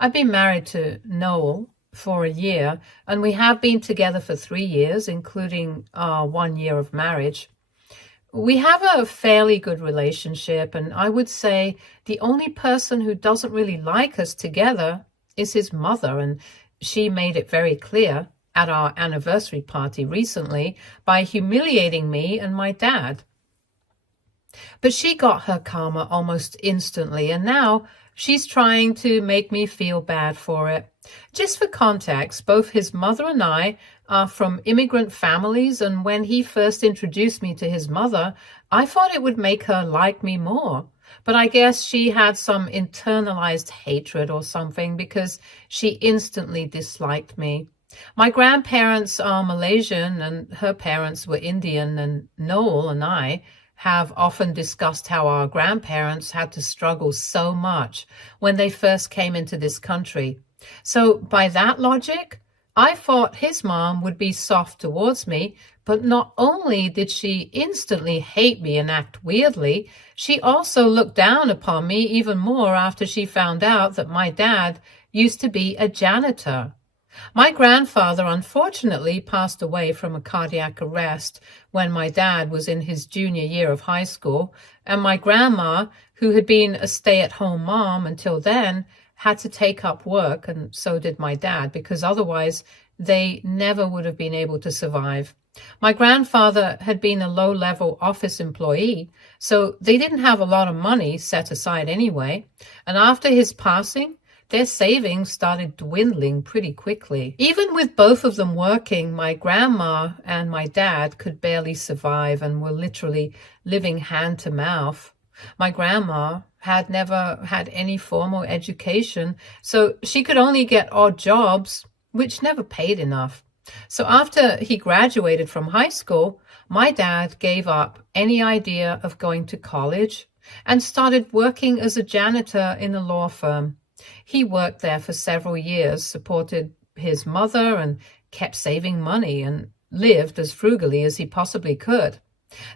I've been married to Noel for a year, and we have been together for 3 years, including our 1 year of marriage. We have a fairly good relationship, and I would say the only person who doesn't really like us together is his mother, and she made it very clear at our anniversary party recently by humiliating me and my dad. But she got her karma almost instantly, and now she's trying to make me feel bad for it. Just for context, both his mother and I are from immigrant families, and when he first introduced me to his mother, I thought it would make her like me more. But I guess she had some internalized hatred or something because she instantly disliked me. My grandparents are Malaysian and her parents were Indian, and Noel and I have often discussed how our grandparents had to struggle so much when they first came into this country. So by that logic, I thought his mom would be soft towards me, but not only did she instantly hate me and act weirdly, she also looked down upon me even more after she found out that my dad used to be a janitor. My grandfather unfortunately passed away from a cardiac arrest when my dad was in his junior year of high school, and my grandma, who had been a stay-at-home mom until then, had to take up work, and so did my dad, because otherwise they never would have been able to survive. My grandfather had been a low-level office employee, so they didn't have a lot of money set aside anyway, and after his passing, their savings started dwindling pretty quickly. Even with both of them working, my grandma and my dad could barely survive and were literally living hand to mouth. My grandma had never had any formal education, so she could only get odd jobs, which never paid enough. So after he graduated from high school, my dad gave up any idea of going to college and started working as a janitor in a law firm. He worked there for several years, supported his mother, and kept saving money and lived as frugally as he possibly could.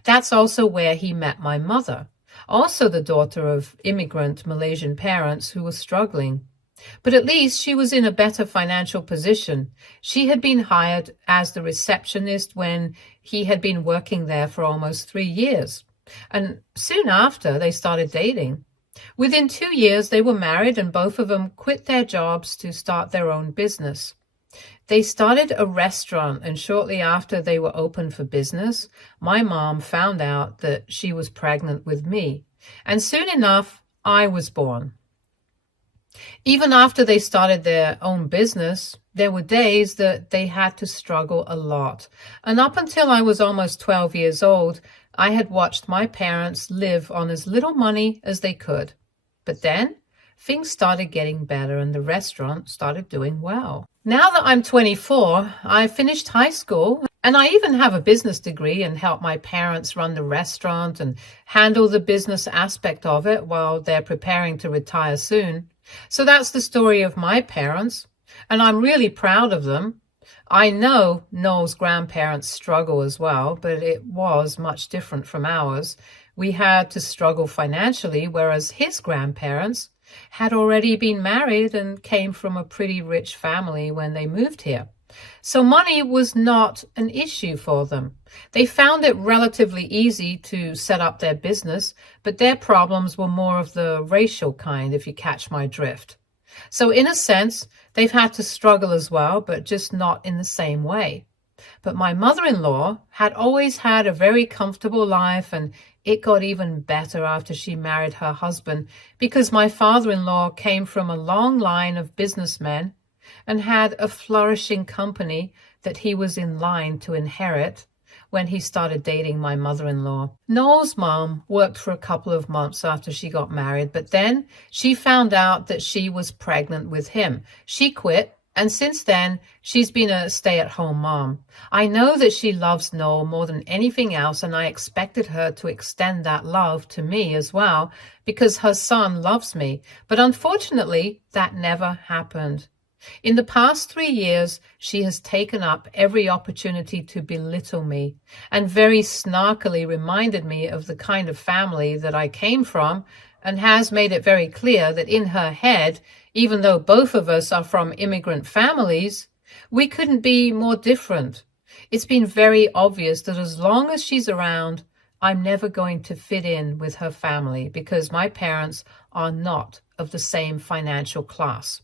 That's also where he met my mother, also the daughter of immigrant Malaysian parents who were struggling. But at least she was in a better financial position. She had been hired as the receptionist when he had been working there for almost 3 years. And soon after, they started dating. Within 2 years, they were married, and both of them quit their jobs to start their own business. They started a restaurant, and shortly after they were open for business, my mom found out that she was pregnant with me. And soon enough, I was born. Even after they started their own business, there were days that they had to struggle a lot. And up until I was almost 12 years old, I had watched my parents live on as little money as they could. But then things started getting better and the restaurant started doing well. Now that I'm 24, I finished high school and I even have a business degree and help my parents run the restaurant and handle the business aspect of it while they're preparing to retire soon. So that's the story of my parents, and I'm really proud of them. I know Noel's grandparents struggle as well, but it was much different from ours. We had to struggle financially, whereas his grandparents had already been married and came from a pretty rich family when they moved here. So money was not an issue for them. They found it relatively easy to set up their business, but their problems were more of the racial kind, if you catch my drift. So in a sense, they've had to struggle as well, but just not in the same way. But my mother-in-law had always had a very comfortable life, and it got even better after she married her husband, because my father-in-law came from a long line of businessmen and had a flourishing company that he was in line to inherit when he started dating my mother-in-law. Noel's mom worked for a couple of months after she got married, but then she found out that she was pregnant with him. She quit, and since then, she's been a stay-at-home mom. I know that she loves Noel more than anything else, and I expected her to extend that love to me as well, because her son loves me. But unfortunately, that never happened. In the past 3 years, she has taken up every opportunity to belittle me and very snarkily reminded me of the kind of family that I came from, and has made it very clear that in her head, Even though both of us are from immigrant families, we couldn't be more different. It's been very obvious that as long as she's around, I'm never going to fit in with her family because my parents are not of the same financial class.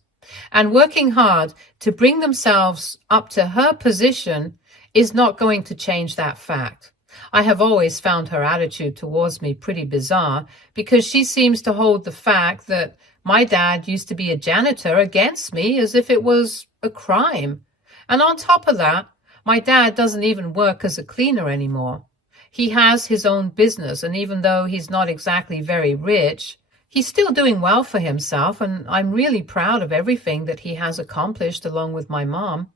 And working hard to bring themselves up to her position is not going to change that fact. I have always found her attitude towards me pretty bizarre because she seems to hold the fact that my dad used to be a janitor against me as if it was a crime. And on top of that, my dad doesn't even work as a cleaner anymore. He has his own business, and even though he's not exactly very rich, he's still doing well for himself, and I'm really proud of everything that he has accomplished along with my mom.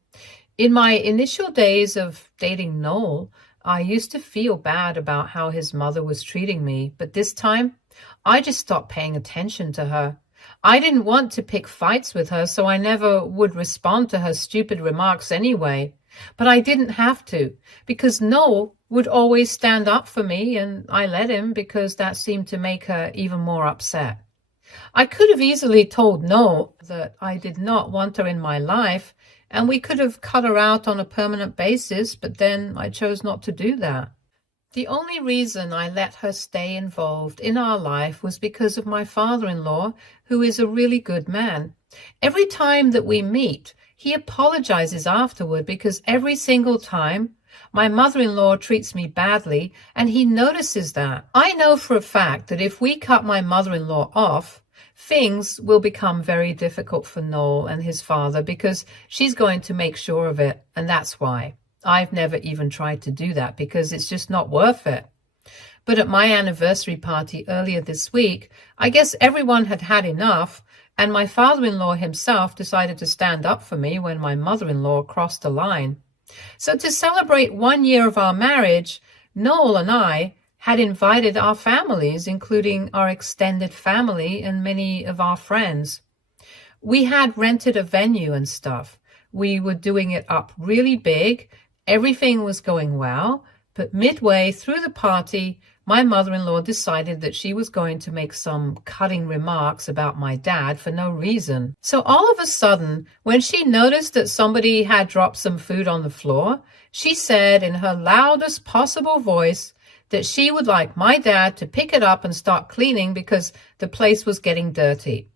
In my initial days of dating Noel, I used to feel bad about how his mother was treating me, but this time, I just stopped paying attention to her. I didn't want to pick fights with her, so I never would respond to her stupid remarks anyway. But I didn't have to, because Noel would always stand up for me, and I let him because that seemed to make her even more upset. I could have easily told Noel that I did not want her in my life, and we could have cut her out on a permanent basis, but then I chose not to do that. The only reason I let her stay involved in our life was because of my father-in-law, who is a really good man. Every time that we meet, he apologizes afterward because every single time my mother-in-law treats me badly, and he notices that. I know for a fact that if we cut my mother-in-law off, things will become very difficult for Noel and his father because she's going to make sure of it, and that's why. I've never even tried to do that because it's just not worth it. But at my anniversary party earlier this week, I guess everyone had had enough, and my father-in-law himself decided to stand up for me when my mother-in-law crossed the line. So to celebrate 1 year of our marriage, Noel and I had invited our families, including our extended family and many of our friends. We had rented a venue and stuff. We were doing it up really big. Everything was going well, but midway through the party, my mother-in-law decided that she was going to make some cutting remarks about my dad for no reason. So all of a sudden, when she noticed that somebody had dropped some food on the floor, she said in her loudest possible voice that she would like my dad to pick it up and start cleaning because the place was getting dirty.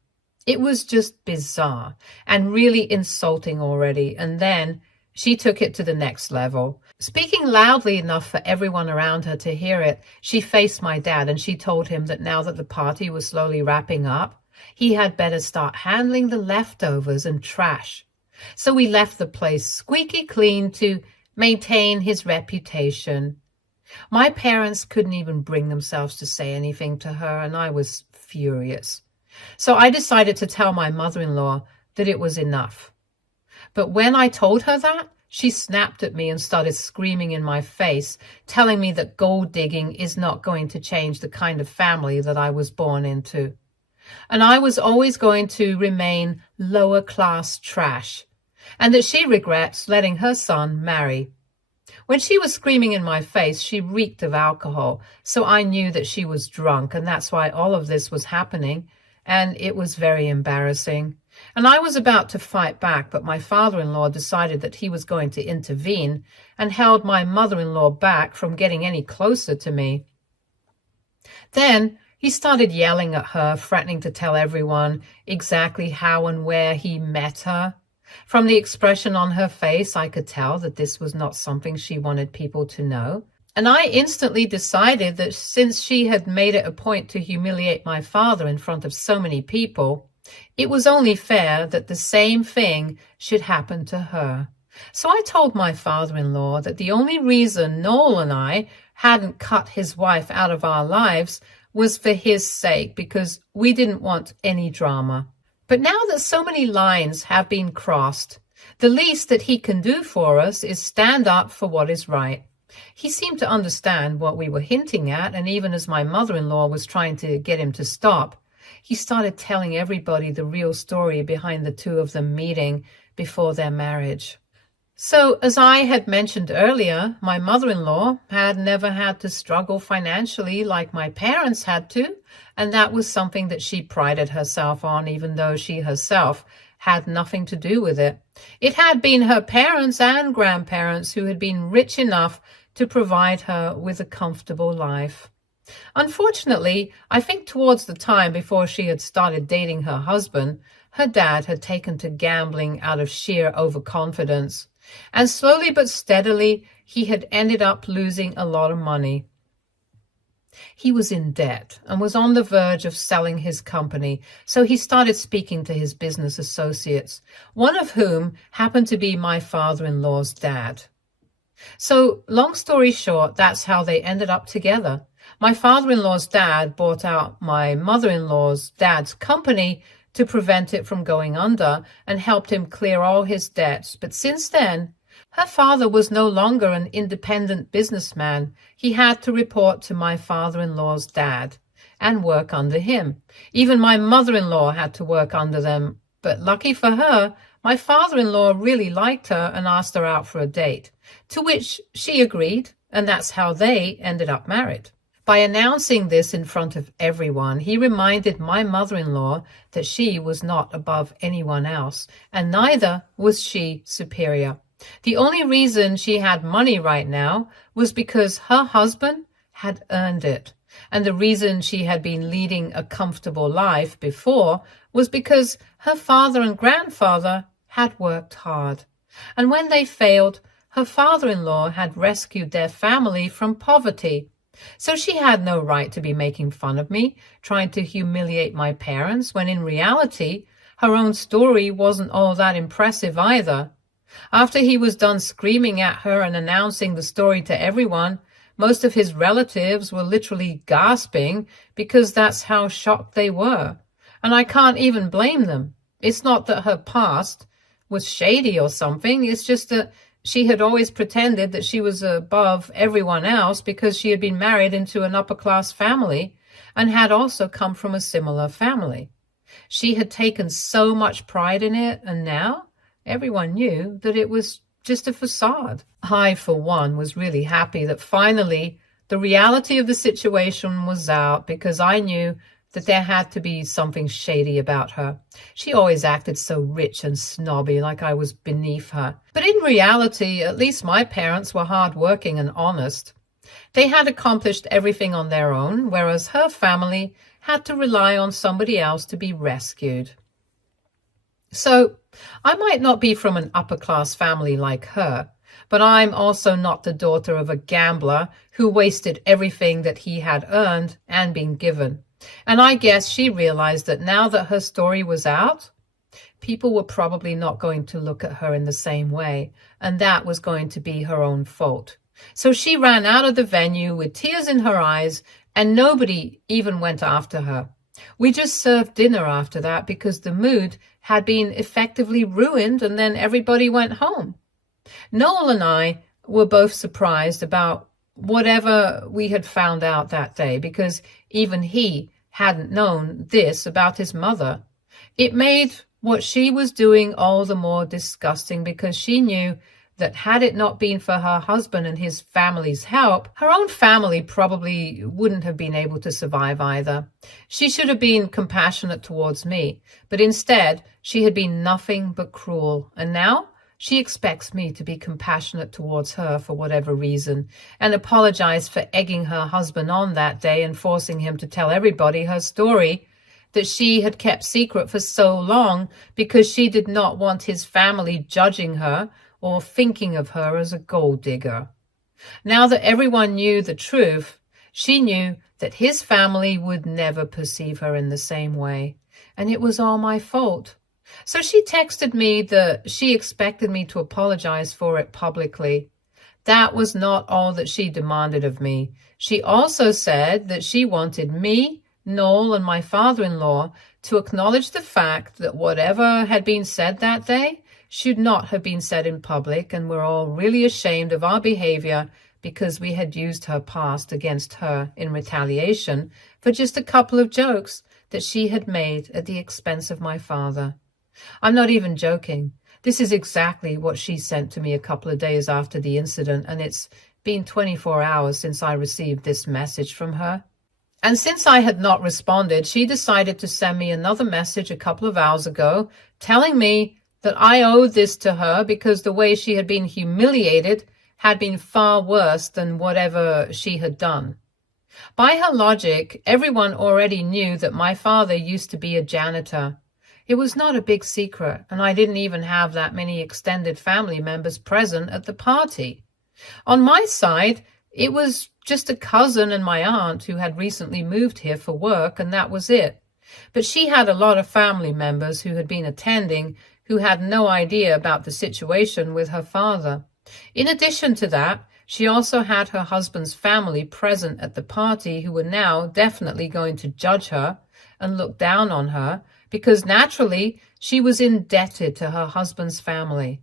It was just bizarre and really insulting already, and then she took it to the next level. Speaking loudly enough for everyone around her to hear it, she faced my dad and she told him that now that the party was slowly wrapping up, he had better start handling the leftovers and trash. So we left the place squeaky clean to maintain his reputation. My parents couldn't even bring themselves to say anything to her, and I was furious. So I decided to tell my mother-in-law that it was enough. But when I told her that, she snapped at me and started screaming in my face, telling me that gold digging is not going to change the kind of family that I was born into. And I was always going to remain lower class trash, and that she regrets letting her son marry. When she was screaming in my face, she reeked of alcohol, so I knew that she was drunk, and that's why all of this was happening, and it was very embarrassing. And I was about to fight back, but my father-in-law decided that he was going to intervene and held my mother-in-law back from getting any closer to me. Then he started yelling at her, threatening to tell everyone exactly how and where he met her. From the expression on her face, I could tell that this was not something she wanted people to know. And I instantly decided that since she had made it a point to humiliate my father in front of so many people, it was only fair that the same thing should happen to her. So I told my father-in-law that the only reason Noel and I hadn't cut his wife out of our lives was for his sake, because we didn't want any drama. But now that so many lines have been crossed, the least that he can do for us is stand up for what is right. He seemed to understand what we were hinting at, and even as my mother-in-law was trying to get him to stop, he started telling everybody the real story behind the two of them meeting before their marriage. So, as I had mentioned earlier, my mother-in-law had never had to struggle financially like my parents had to. and that was something that she prided herself on, even though she herself had nothing to do with it. It had been her parents and grandparents who had been rich enough to provide her with a comfortable life. Unfortunately, I think towards the time before she had started dating her husband, her dad had taken to gambling out of sheer overconfidence, and slowly but steadily he had ended up losing a lot of money. He was in debt and was on the verge of selling his company, so he started speaking to his business associates, one of whom happened to be my father-in-law's dad. So, long story short, that's how they ended up together. My father-in-law's dad bought out my mother-in-law's dad's company to prevent it from going under and helped him clear all his debts. But since then, her father was no longer an independent businessman. He had to report to my father-in-law's dad and work under him. Even my mother-in-law had to work under them. But lucky for her, my father-in-law really liked her and asked her out for a date, to which she agreed, and that's how they ended up married. By announcing this in front of everyone, he reminded my mother-in-law that she was not above anyone else, and neither was she superior. The only reason she had money right now was because her husband had earned it. And the reason she had been leading a comfortable life before was because her father and grandfather had worked hard. And when they failed, her father-in-law had rescued their family from poverty. So she had no right to be making fun of me, trying to humiliate my parents, when in reality, her own story wasn't all that impressive either. After he was done screaming at her and announcing the story to everyone, most of his relatives were literally gasping because that's how shocked they were. And I can't even blame them. It's not that her past was shady or something. It's just that she had always pretended that she was above everyone else because she had been married into an upper-class family and had also come from a similar family. She had taken so much pride in it, and now everyone knew that it was just a facade. I, for one, was really happy that finally the reality of the situation was out, because I knew that there had to be something shady about her. She always acted so rich and snobby, like I was beneath her. But in reality, at least my parents were hardworking and honest. They had accomplished everything on their own, whereas her family had to rely on somebody else to be rescued. So, I might not be from an upper-class family like her, but I'm also not the daughter of a gambler who wasted everything that he had earned and been given. And I guess she realized that now that her story was out, people were probably not going to look at her in the same way, and that was going to be her own fault. So she ran out of the venue with tears in her eyes, and nobody even went after her. We just served dinner after that because the mood had been effectively ruined, and then everybody went home. Noel and I were both surprised about whatever we had found out that day, because even he hadn't known this about his mother. It made what she was doing all the more disgusting, because she knew that had it not been for her husband and his family's help, her own family probably wouldn't have been able to survive either. She should have been compassionate towards me, but instead she had been nothing but cruel, and now she expects me to be compassionate towards her for whatever reason, and apologize for egging her husband on that day and forcing him to tell everybody her story that she had kept secret for so long because she did not want his family judging her or thinking of her as a gold digger. Now that everyone knew the truth, she knew that his family would never perceive her in the same way, and it was all my fault. So she texted me that she expected me to apologize for it publicly. That was not all that she demanded of me. She also said that she wanted me, Noel, and my father-in-law to acknowledge the fact that whatever had been said that day should not have been said in public, and we're all really ashamed of our behavior because we had used her past against her in retaliation for just a couple of jokes that she had made at the expense of my father. I'm not even joking. This is exactly what she sent to me a couple of days after the incident, and it's been 24 hours since I received this message from her. And since I had not responded, she decided to send me another message a couple of hours ago telling me that I owed this to her because the way she had been humiliated had been far worse than whatever she had done. By her logic, everyone already knew that my father used to be a janitor. It was not a big secret, and I didn't even have that many extended family members present at the party. On my side, it was just a cousin and my aunt who had recently moved here for work, and that was it. But she had a lot of family members who had been attending who had no idea about the situation with her father. In addition to that, she also had her husband's family present at the party who were now definitely going to judge her and look down on her because naturally she was indebted to her husband's family.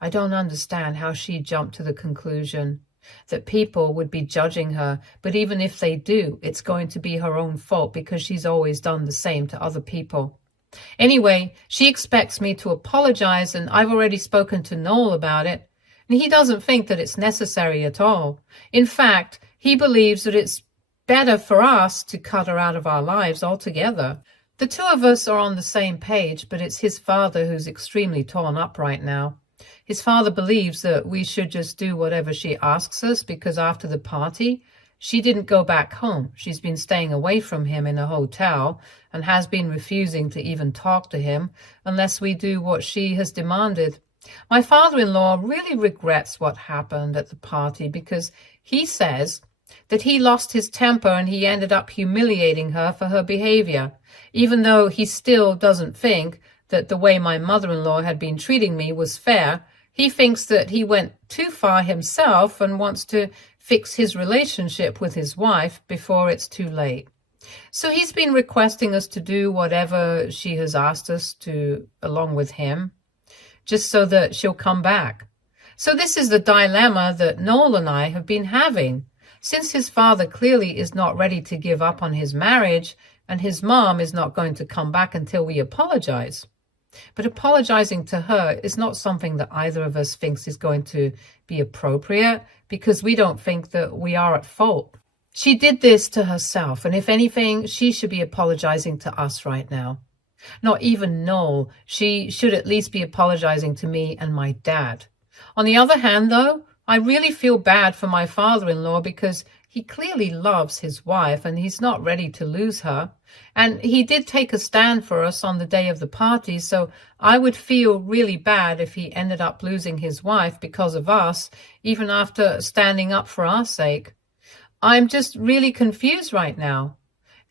I don't understand how she jumped to the conclusion that people would be judging her, but even if they do, it's going to be her own fault because she's always done the same to other people. Anyway, she expects me to apologize, and I've already spoken to Noel about it, and he doesn't think that it's necessary at all. In fact, he believes that it's better for us to cut her out of our lives altogether. The two of us are on the same page, but it's his father who's extremely torn up right now. His father believes that we should just do whatever she asks us because after the party, she didn't go back home. She's been staying away from him in a hotel and has been refusing to even talk to him unless we do what she has demanded. My father-in-law really regrets what happened at the party because he says that he lost his temper and he ended up humiliating her for her behavior, even though he still doesn't think that the way my mother-in-law had been treating me was fair. He thinks that he went too far himself and wants to fix his relationship with his wife before it's too late. So he's been requesting us to do whatever she has asked us to, along with him, just so that she'll come back. So this is the dilemma that Noel and I have been having. Since his father clearly is not ready to give up on his marriage, and his mom is not going to come back until we apologize. But apologizing to her is not something that either of us thinks is going to be appropriate because we don't think that we are at fault. She did this to herself, and if anything, she should be apologizing to us right now. Not even Noel. She should at least be apologizing to me and my dad. On the other hand, though, I really feel bad for my father-in-law because he clearly loves his wife and he's not ready to lose her. And he did take a stand for us on the day of the party, so I would feel really bad if he ended up losing his wife because of us, even after standing up for our sake. I'm just really confused right now.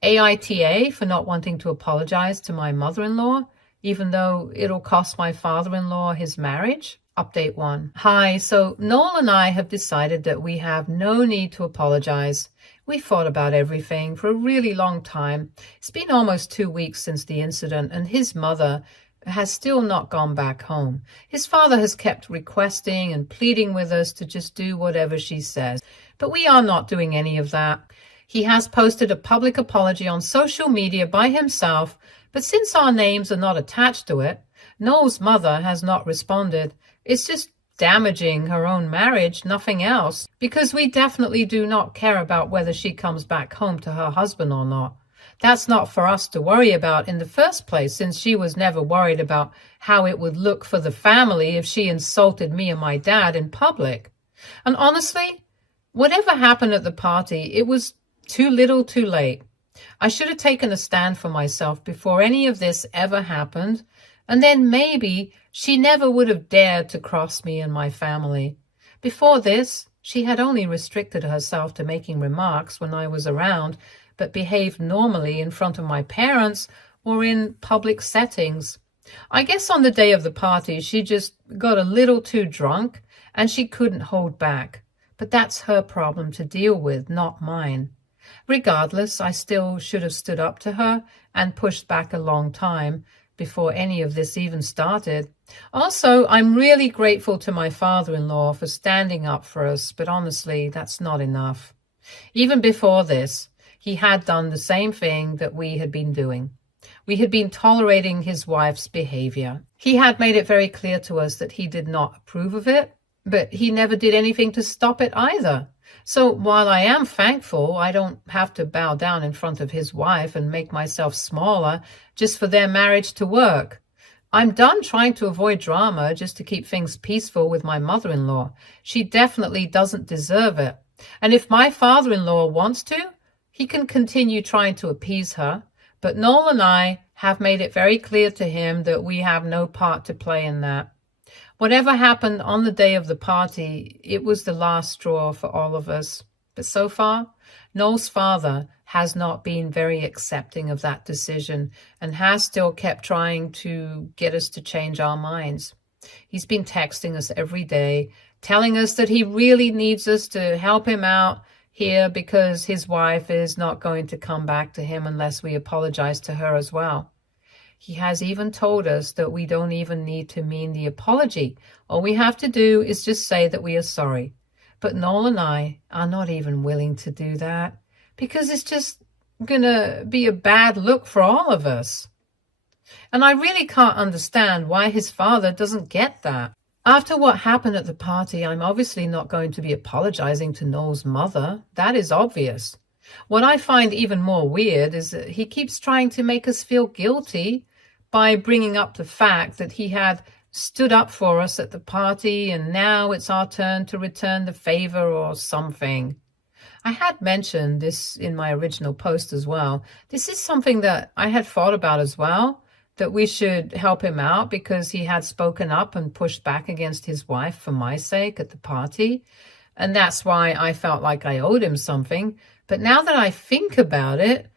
AITA for not wanting to apologize to my mother-in-law, even though it'll cost my father-in-law his marriage. Update 1. Hi, so Noel and I have decided that we have no need to apologize. We thought about everything for a really long time. It's been almost 2 weeks since the incident, and his mother has still not gone back home. His father has kept requesting and pleading with us to just do whatever she says, but we are not doing any of that. He has posted a public apology on social media by himself, but since our names are not attached to it, Noel's mother has not responded. It's just damaging her own marriage, nothing else, because we definitely do not care about whether she comes back home to her husband or not. That's not for us to worry about in the first place, since she was never worried about how it would look for the family if she insulted me and my dad in public. And honestly, whatever happened at the party, it was too little too late. I should have taken a stand for myself before any of this ever happened, and then maybe she never would have dared to cross me and my family. Before this, she had only restricted herself to making remarks when I was around, but behaved normally in front of my parents or in public settings. I guess on the day of the party, she just got a little too drunk and she couldn't hold back. But that's her problem to deal with, not mine. Regardless, I still should have stood up to her and pushed back a long time before any of this even started. Also, I'm really grateful to my father-in-law for standing up for us, but honestly, that's not enough. Even before this, he had done the same thing that we had been doing. We had been tolerating his wife's behavior. He had made it very clear to us that he did not approve of it, but he never did anything to stop it either. So while I am thankful, I don't have to bow down in front of his wife and make myself smaller just for their marriage to work. I'm done trying to avoid drama just to keep things peaceful with my mother-in-law. She definitely doesn't deserve it. And if my father-in-law wants to, he can continue trying to appease her. But Noel and I have made it very clear to him that we have no part to play in that. Whatever happened on the day of the party, it was the last straw for all of us. But so far, Noel's father has not been very accepting of that decision and has still kept trying to get us to change our minds. He's been texting us every day, telling us that he really needs us to help him out here because his wife is not going to come back to him unless we apologize to her as well. He has even told us that we don't even need to mean the apology. All we have to do is just say that we are sorry. But Noel and I are not even willing to do that because it's just going to be a bad look for all of us. And I really can't understand why his father doesn't get that. After what happened at the party, I'm obviously not going to be apologizing to Noel's mother. That is obvious. What I find even more weird is that he keeps trying to make us feel guilty by bringing up the fact that he had stood up for us at the party and now it's our turn to return the favor or something. I had mentioned this in my original post as well. This is something that I had thought about as well, that we should help him out because he had spoken up and pushed back against his wife for my sake at the party. And that's why I felt like I owed him something. But now that I think about it,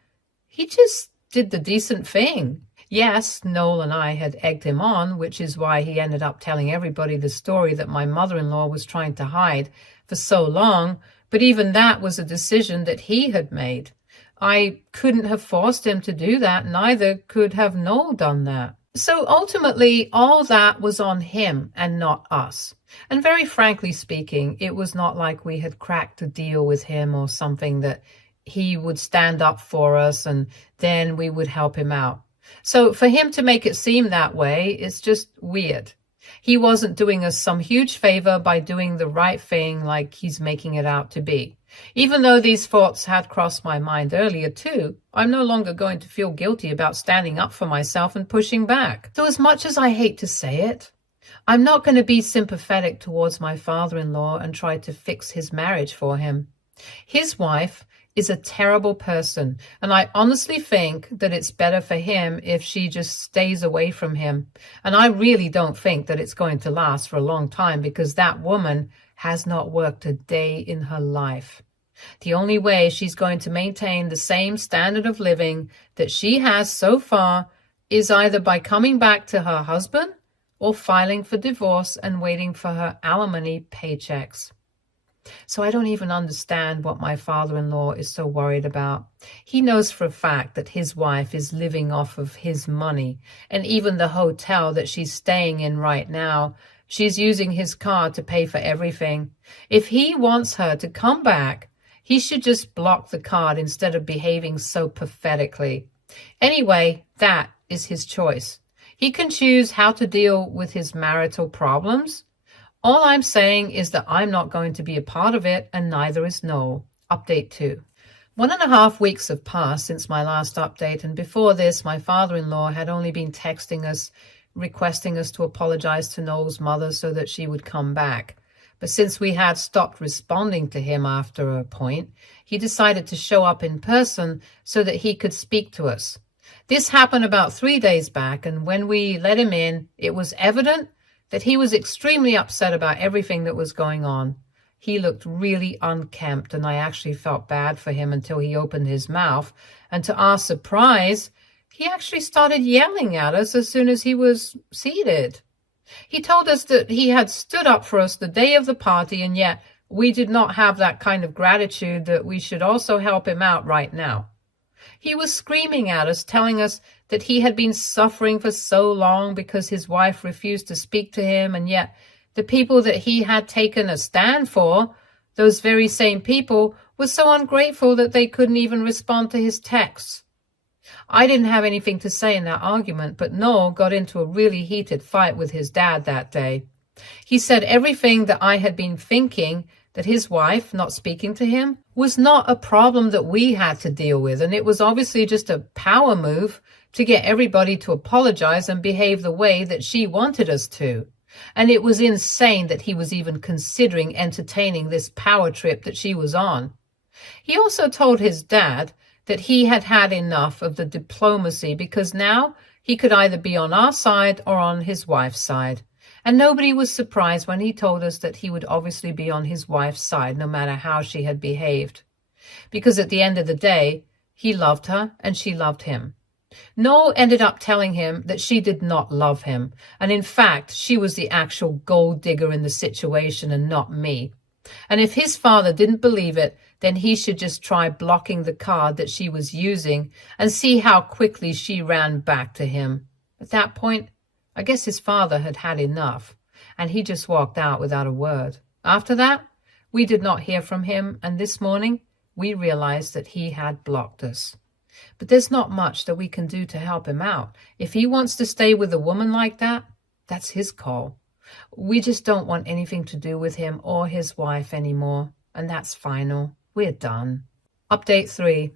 he just did the decent thing. Yes, Noel and I had egged him on, which is why he ended up telling everybody the story that my mother-in-law was trying to hide for so long. But even that was a decision that he had made. I couldn't have forced him to do that. Neither could have Noel done that. So ultimately, all that was on him and not us. And very frankly speaking, it was not like we had cracked a deal with him or something that he would stand up for us and then we would help him out. So for him to make it seem that way is just weird. He wasn't doing us some huge favor by doing the right thing like he's making it out to be. Even though these thoughts had crossed my mind earlier too, I'm no longer going to feel guilty about standing up for myself and pushing back. So as much as I hate to say it, I'm not going to be sympathetic towards my father-in-law and try to fix his marriage for him. His wife is a terrible person, and I honestly think that it's better for him if she just stays away from him. And I really don't think that it's going to last for a long time because that woman has not worked a day in her life. The only way she's going to maintain the same standard of living that she has so far is either by coming back to her husband or filing for divorce and waiting for her alimony paychecks. So I don't even understand what my father-in-law is so worried about. He knows for a fact that his wife is living off of his money, and even the hotel that she's staying in right now, she's using his card to pay for everything. If he wants her to come back, he should just block the card instead of behaving so pathetically. Anyway, that is his choice. He can choose how to deal with his marital problems. All I'm saying is that I'm not going to be a part of it, and neither is Noel. Update 2. 1.5 weeks have passed since my last update, and before this, my father-in-law had only been texting us, requesting us to apologize to Noel's mother so that she would come back. But since we had stopped responding to him after a point, he decided to show up in person so that he could speak to us. This happened about 3 days back, and when we let him in, it was evident that he was extremely upset about everything that was going on. He looked really unkempt, and I actually felt bad for him until he opened his mouth. And to our surprise, he actually started yelling at us as soon as he was seated. He told us that he had stood up for us the day of the party, and yet we did not have that kind of gratitude that we should also help him out right now. He was screaming at us, telling us that he had been suffering for so long because his wife refused to speak to him, and yet the people that he had taken a stand for, those very same people, were so ungrateful that they couldn't even respond to his texts. I didn't have anything to say in that argument, but Noel got into a really heated fight with his dad that day. He said everything that I had been thinking that his wife not speaking to him was not a problem that we had to deal with. And it was obviously just a power move to get everybody to apologize and behave the way that she wanted us to. And it was insane that he was even considering entertaining this power trip that she was on. He also told his dad that he had had enough of the diplomacy because now he could either be on our side or on his wife's side. And nobody was surprised when he told us that he would obviously be on his wife's side no matter how she had behaved. Because at the end of the day, he loved her and she loved him. Noel ended up telling him that she did not love him. And in fact, she was the actual gold digger in the situation and not me. And if his father didn't believe it, then he should just try blocking the card that she was using and see how quickly she ran back to him. At that point, I guess his father had had enough, and he just walked out without a word. After that, we did not hear from him, and this morning, we realized that he had blocked us. But there's not much that we can do to help him out. If he wants to stay with a woman like that, that's his call. We just don't want anything to do with him or his wife anymore, and that's final. We're done. Update 3.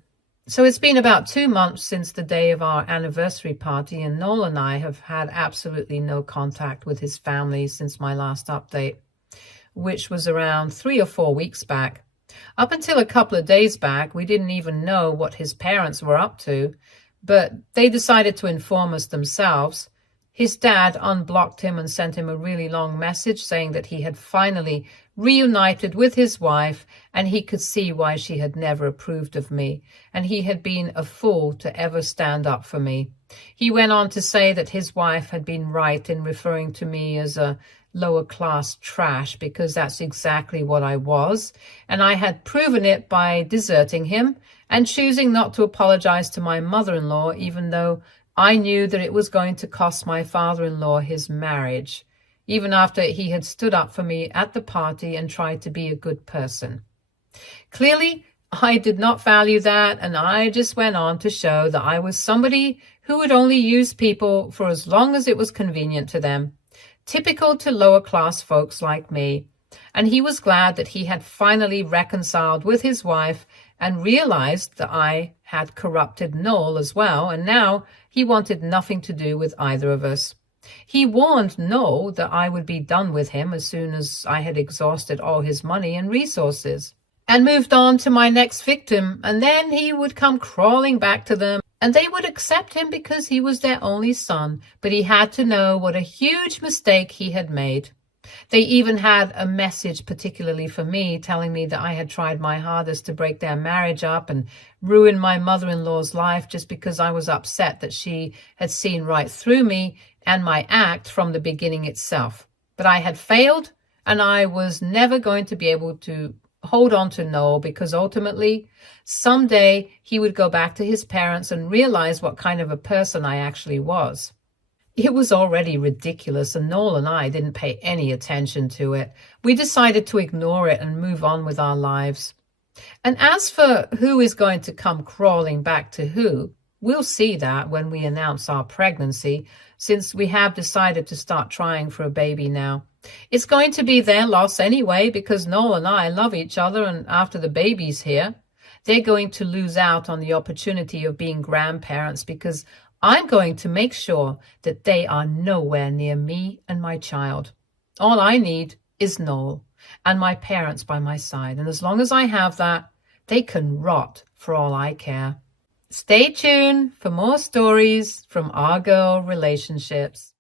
So it's been about 2 months since the day of our anniversary party, and Noel and I have had absolutely no contact with his family since my last update, which was around 3 or 4 weeks back. Up until a couple of days back, we didn't even know what his parents were up to, but they decided to inform us themselves. His dad unblocked him and sent him a really long message saying that he had finally reunited with his wife and he could see why she had never approved of me, and he had been a fool to ever stand up for me. He went on to say that his wife had been right in referring to me as a lower class trash because that's exactly what I was, and I had proven it by deserting him and choosing not to apologize to my mother-in-law even though I knew that it was going to cost my father-in-law his marriage, even after he had stood up for me at the party and tried to be a good person. Clearly, I did not value that, and I just went on to show that I was somebody who would only use people for as long as it was convenient to them, typical to lower-class folks like me. And he was glad that he had finally reconciled with his wife and realized that I had corrupted Noel as well, and now he wanted nothing to do with either of us. He warned Noel that I would be done with him as soon as I had exhausted all his money and resources, and moved on to my next victim, and then he would come crawling back to them, and they would accept him because he was their only son, but he had to know what a huge mistake he had made. They even had a message particularly for me telling me that I had tried my hardest to break their marriage up and ruin my mother-in-law's life just because I was upset that she had seen right through me and my act from the beginning itself. But I had failed, and I was never going to be able to hold on to Noel because ultimately, someday he would go back to his parents and realize what kind of a person I actually was. It was already ridiculous, and Noel and I didn't pay any attention to it. We decided to ignore it and move on with our lives. And as for who is going to come crawling back to who, we'll see that when we announce our pregnancy, since we have decided to start trying for a baby now. It's going to be their loss anyway, because Noel and I love each other, and after the baby's here, they're going to lose out on the opportunity of being grandparents because I'm going to make sure that they are nowhere near me and my child. All I need is Noel and my parents by my side. And as long as I have that, they can rot for all I care. Stay tuned for more stories from our girl relationships.